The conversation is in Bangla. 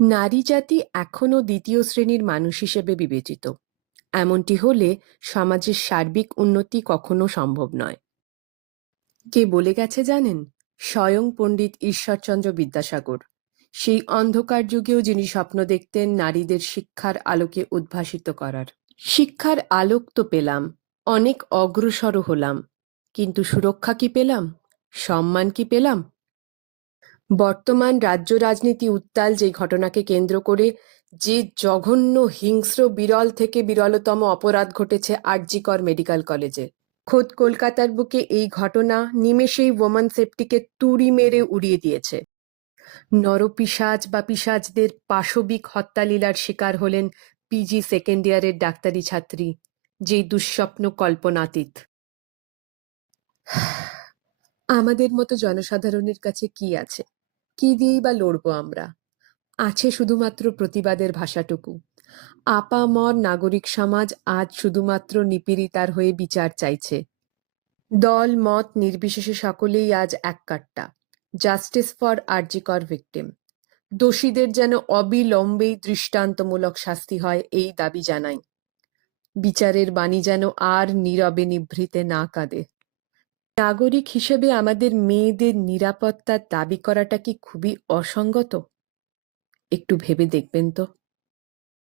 নারী জাতি এখনো দ্বিতীয় শ্রেণীর মানুষ হিসেবে বিবেচিত। এমনটি হলে সমাজের সার্বিক উন্নতি কখনো সম্ভব নয়। কে বলে গেছে জানেন? স্বয়ং পণ্ডিত ঈশ্বরচন্দ্র বিদ্যাসাগর। সেই অন্ধকার যুগেও যিনি স্বপ্ন দেখতেন নারীদের শিক্ষার আলোকে উদ্ভাসিত করার। শিক্ষার আলোক তো পেলাম, অনেক অগ্রসরও হলাম, কিন্তু সুরক্ষা কি পেলাম? সম্মান কি পেলাম? বর্তমান রাজ্য রাজনীতি উত্তাল যে ঘটনাকে কেন্দ্র করে যে জঘন্য হিংস্র বিরল থেকে বিরলতম অপরাধ ঘটেছে আরজিকর মেডিকেল কলেজে। খোদ কলকাতার বুকে এই ঘটনা নিমেষেই ওম্যান সেফটিকে তুড়ি মেরে উড়িয়ে দিয়েছে। নরপিশাচ বা পিশাচদের পাশবিক হত্যালীলার শিকার হলেন পিজি সেকেন্ড ইয়ারের ডাক্তারি ছাত্রী, যেই দুঃস্বপ্ন কল্পনাতীত। আমাদের মতো জনসাধারণের কাছে কি আছে? কি দিয়েই বা লড়বো আমরা? আছে শুধুমাত্র প্রতিবাদের ভাষাটুকু। আপামর নাগরিক সমাজ আজ শুধুমাত্র নিপীড়িতার হয়ে বিচার চাইছে। দল মত নির্বিশেষে সকলেই আজ এক কাট্টা। Justice for RG Kar victim. দোষীদের যেন অবিলম্বেই দৃষ্টান্তমূলক শাস্তি হয় এই দাবি জানাই। বিচারের বাণী যেন আর নীরবে নিভৃতে না কাঁদে। নাগরিক হিসেবে আমাদের মেয়েদের নিরাপত্তার দাবি করাটা কি খুবই অসঙ্গত? একটু ভেবে দেখবেন তো।